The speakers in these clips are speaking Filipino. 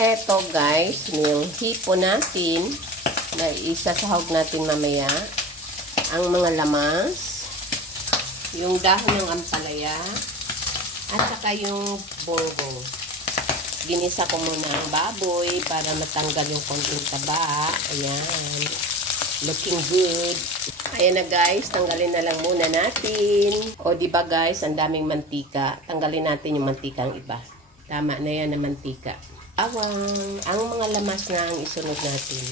Eto guys, yung hipo natin na isasahog natin mamaya. Ang mga lamas, yung dahon ng ampalaya, at saka yung bongo. Ginisa ko muna ang baboy para matanggal yung konting taba. Ayan. Looking good. Ayan na guys, tanggalin na lang muna natin. O diba guys, ang daming mantika. Tanggalin natin yung mantikang iba. Tama na yan na mantika. Awang, ang mga lamas na ang isunod natin.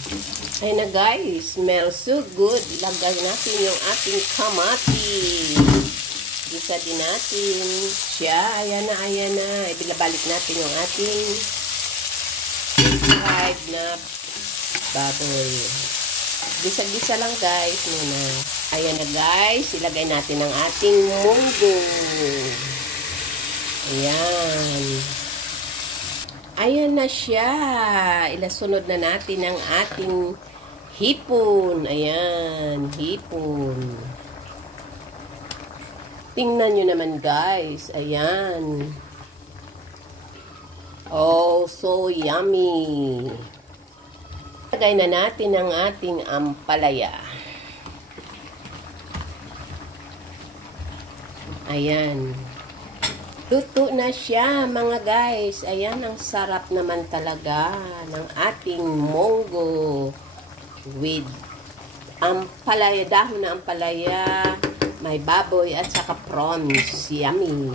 Ayan na guys, smells so good. Lagay natin yung ating kamatis. Gisa din natin siya. Ayan na, ayan na. Ibabalik natin yung ating fried na baboy. Gisa-gisa lang guys muna. Ayan na guys, ilagay natin ang ating munggo. Ayan. Ayan na siya. Ilasunod na natin ang ating hipon. Ayan, hipon. Tingnan nyo naman guys. Ayan. Oh, so yummy. Lagay na natin ang ating ampalaya. Ayan. Luto na siya mga guys. Ayan, ang sarap naman talaga ng ating munggo with ampalaya, dahon na ampalaya, may baboy at saka prawns. Yummy!